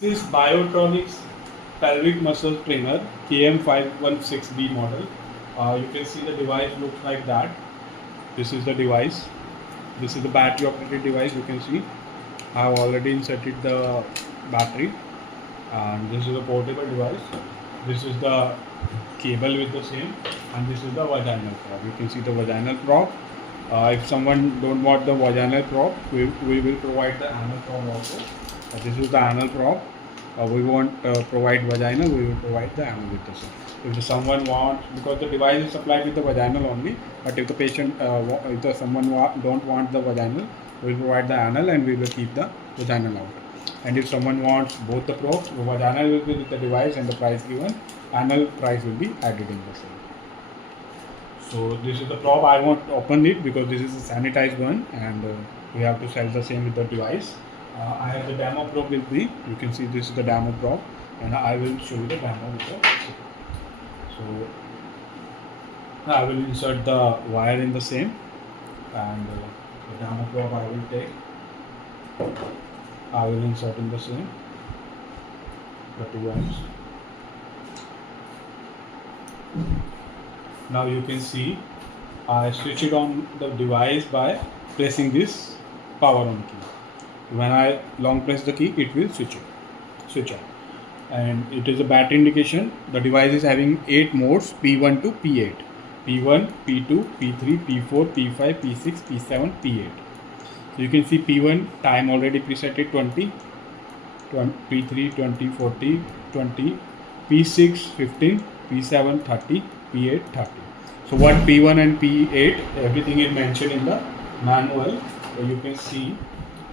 This Biotronics Pelvic Muscle Trainer KM516B model. You can see the device looks like that. This is the device. This is the battery operated device. You can see I have already inserted the battery, and this is a portable device. This is the cable with the same, and this is the vaginal prop. You can see the vaginal prop. If someone don't want the vaginal prop, we will provide the anal prop also. This is the anal prop. We won't provide vaginal, we will provide the anal with the same. If someone wants, because the device is supplied with the vaginal only, but if the patient, someone don't want the vaginal, we will provide the anal and we will keep the vaginal out. And if someone wants both the props, the vaginal will be with the device and the price given, anal price will be added in the same. So this is the prop. I won't open it because this is a sanitized one, and we have to sell the same with the device. I have the demo prop with me. You can see this is the demo prop, and I will show you the demo with the. So I will insert the wire in the same, and the demo prop I will take. I will insert in the same. The two ends. Now you can see I switch it on the device by pressing this power on key. When I long press the key, it will switch on. And it is a battery indication. The device is having 8 modes, P1 to P8. P1, P2, P3, P4, P5, P6, P7, P8. So you can see P1 time already preset at 20, P3 20, 40, 20, P6 15, P7 30, P8 30. So what P1 and P8, everything is mentioned in the manual. So you can see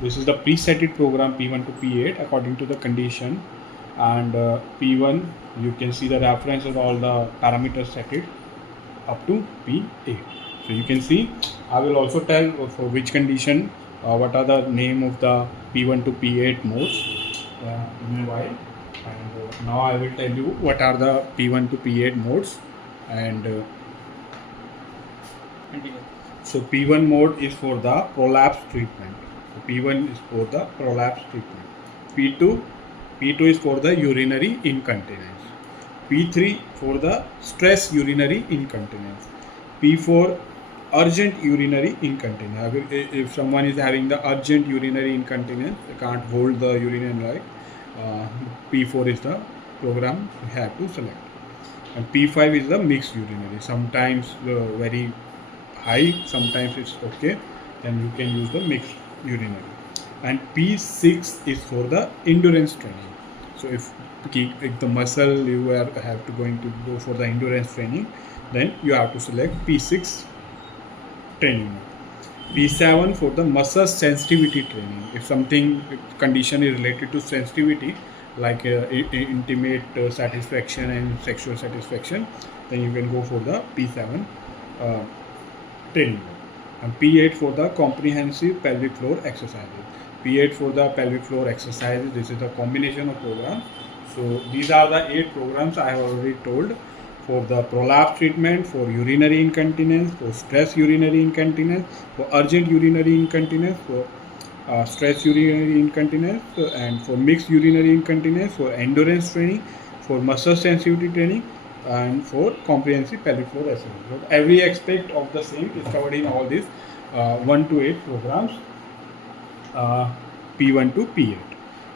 this is the presetted program P1 to P8 according to the condition, and P1 you can see the reference of all the parameters set it up to P8. So you can see I will also tell for which condition what are the name of the P1 to P8 modes in a while, and now I will tell you what are the P1 to P8 modes. And so P1 mode is for the prolapse treatment. So P1 is for the prolapse treatment. P2 is for the urinary incontinence. P3 for the stress urinary incontinence. P4 urgent urinary incontinence. If someone is having the urgent urinary incontinence, they can't hold the urine right, P4 is the program we have to select. And P5 is the mixed urinary. Sometimes very high, sometimes it's okay, then you can use the mixed urinary. And P6 is for the endurance training. So if the muscle you have to going to go for the endurance training, then you have to select P6 training. P7 for the muscle sensitivity training. If condition is related to sensitivity, like intimate satisfaction and sexual satisfaction, then you can go for the P7 training. And P8 for the comprehensive pelvic floor exercises. P8 for the pelvic floor exercises. This is a combination of programs. So these are the 8 programs I have already told for the prolapse treatment, for urinary incontinence, for stress urinary incontinence, for urgent urinary incontinence, for stress urinary incontinence, and for mixed urinary incontinence, for endurance training, for muscle sensitivity training, and for comprehensive pelvic floor exercise. So every aspect of the same is covered in all these 1 to 8 programs, P1 to P8.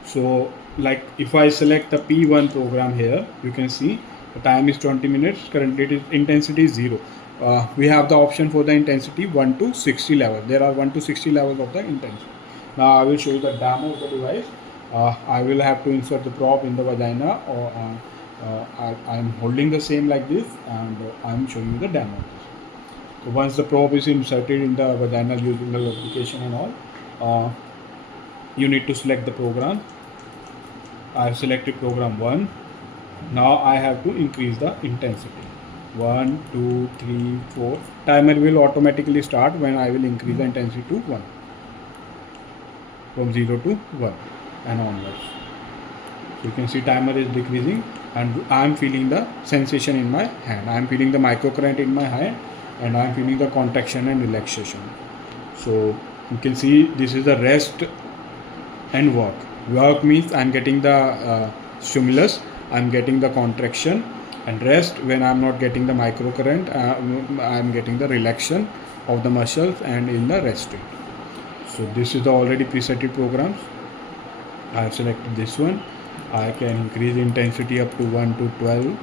So like if I select the P1 program here, you can see the time is 20 minutes, currently it is intensity is 0. We have the option for the intensity 1 to 60 level. There are 1 to 60 levels of the intensity. Now I will show you the demo of the device. I will have to insert the prop in the vagina, or I am holding the same like this, and I am showing you the demo. So once the prop is inserted in the vagina using the lubrication and all, you need to select the program. I have selected program 1. Now I have to increase the intensity. 1, 2, 3, 4. Timer will automatically start when I will increase the intensity to 1. From 0 to 1 and onwards. So you can see timer is decreasing, and I am feeling the sensation in my hand. I am feeling the microcurrent in my hand, and I am feeling the contraction and relaxation. So you can see this is the rest and work. Work means I'm getting the stimulus, I'm getting the contraction, and rest when I'm not getting the microcurrent, I'm getting the relaxation of the muscles and in the rest state. So this is the already presetted programs. I have selected this one. I can increase intensity up to 1 to 12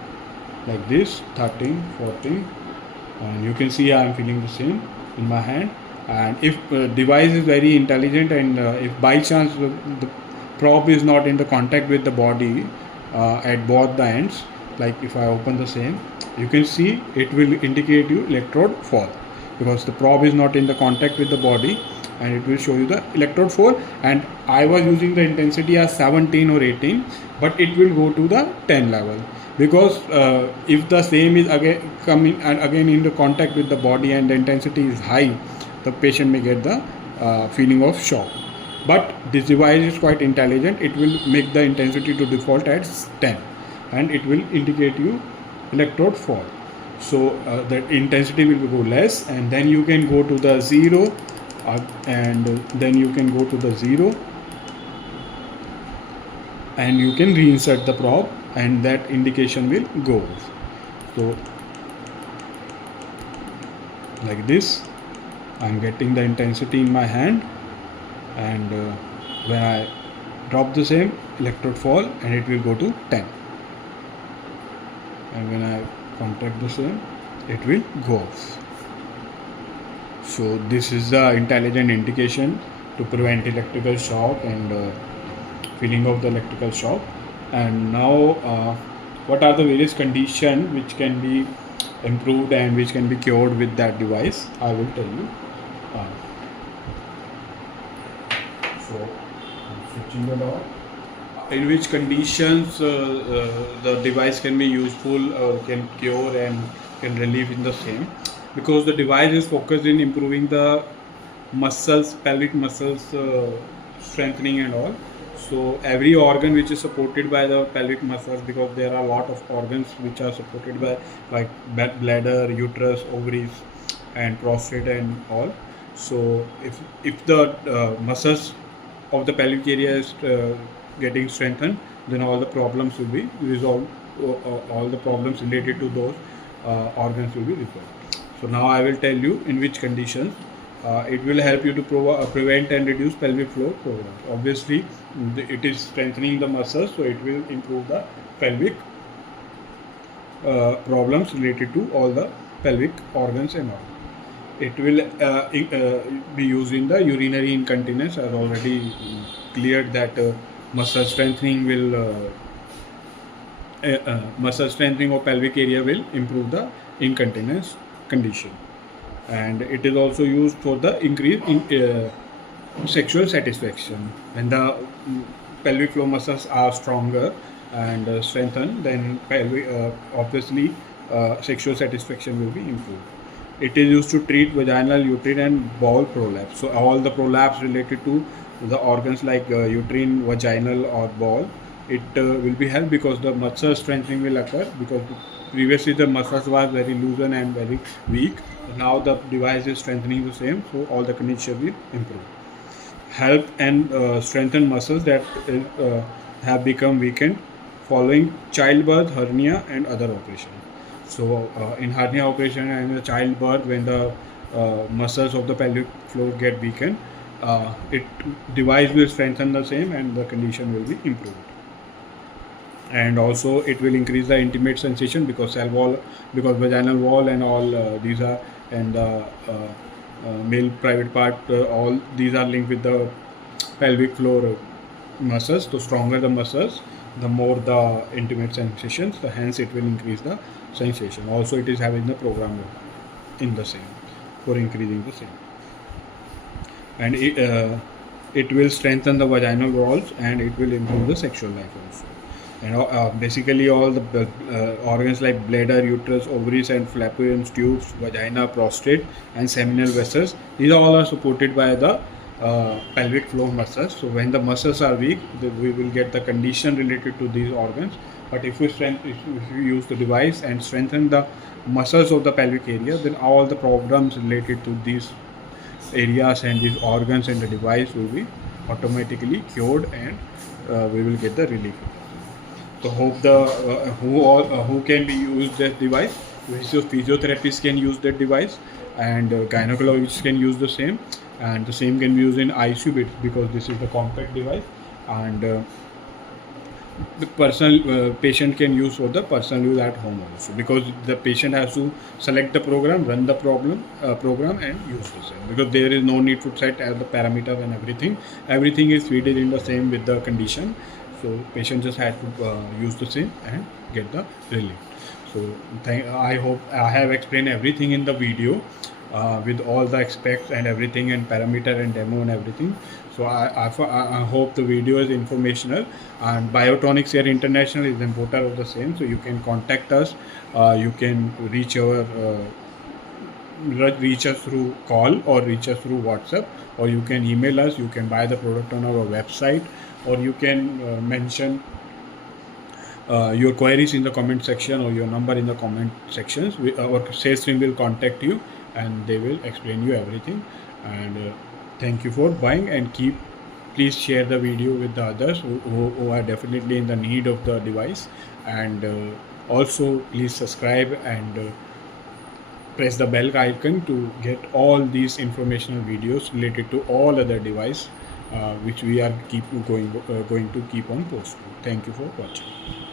like this, 13, 14, and you can see I am feeling the same in my hand. And if device is very intelligent, and if by chance the probe is not in the contact with the body at both the ends, like if I open the same, you can see it will indicate you electrode fall, because the probe is not in the contact with the body, and it will show you the electrode fall. And I was using the intensity as 17 or 18, but it will go to the 10 level, because if the same is again coming and again in the contact with the body and the intensity is high, the patient may get the feeling of shock. But this device is quite intelligent. It will make the intensity to default at 10, and it will indicate you electrode fall. So the intensity will go less, and then you can go to the 0, and then you can go to the 0, and you can reinsert the probe, and that indication will go. So like this, I'm getting the intensity in my hand, and when I drop the same, electrode fall, and it will go to 10, and when I contract the same, it will go off. So this is the intelligent indication to prevent electrical shock and feeling of the electrical shock. And now what are the various conditions which can be improved and which can be cured with that device, I will tell you. So I'm switching the knob. In which conditions the device can be useful or can cure and can relieve in the same, because the device is focused in improving the muscles, pelvic muscles strengthening and all. So every organ which is supported by the pelvic muscles, because there are a lot of organs which are supported by, like bladder, uterus, ovaries, and prostate and all. So if the muscles of the pelvic area is getting strengthened, then all the problems will be resolved. All the problems related to those organs will be resolved. So now I will tell you in which conditions it will help you to prevent and reduce pelvic floor problems. Obviously, it is strengthening the muscles, so it will improve the pelvic problems related to all the pelvic organs and all. It will be used in the urinary incontinence. I have already cleared that muscle strengthening of pelvic area will improve the incontinence condition. And it is also used for the increase in sexual satisfaction. When the pelvic floor muscles are stronger and strengthened, then obviously sexual satisfaction will be improved. It is used to treat vaginal, uterine and bowel prolapse. So all the prolapse related to the organs like uterine, vaginal or bowel, it will be helped, because the muscle strengthening will occur, because previously the muscles was very loosened and very weak. Now the device is strengthening the same, so all the condition will improve. Help and strengthen muscles that have become weakened following childbirth, hernia and other operations. So in hernia operation and in the childbirth, when the muscles of the pelvic floor get weakened, device will strengthen the same and the condition will be improved. And also it will increase the intimate sensation, because cell wall, because vaginal wall and all these are, and the male private part, all these are linked with the pelvic floor muscles. So stronger the muscles, the more the intimate sensations, so hence it will increase the sensation. Also it is having the program in the same for increasing the same. And it will strengthen the vaginal walls, and it will improve the sexual life also. And basically all the organs like bladder, uterus, ovaries and fallopian tubes, vagina, prostate and seminal vessels, these all are supported by the pelvic floor muscles. So when the muscles are weak, we will get the condition related to these organs. But if we use the device and strengthen the muscles of the pelvic area, then all the problems related to these areas and these organs and the device will be automatically cured and we will get the relief. So hope the who can be used that device. Physiotherapists can use that device, and gynecologists can use the same, and the same can be used in ICU because this is the compact device, and the personal patient can use for the personal use at home also, because the patient has to select the program, run the program and use the same, because there is no need to set as the parameter and everything is fitted in the same with the condition. So patient just had to use the same and get the relief. So I hope I have explained everything in the video with all the aspects and everything and parameter and demo and everything. So I hope the video is informational, and Biotonics Air International is the importer of the same. So you can contact us. You can reach us through call or reach us through WhatsApp, or you can email us. You can buy the product on our website, or you can mention your queries in the comment section or your number in the comment sections. Our sales team will contact you and they will explain you everything. And thank you for buying, and please share the video with the others who are definitely in the need of the device. And also please subscribe and press the bell icon to get all these informational videos related to all other device which we are going to keep on posting. Thank you for watching.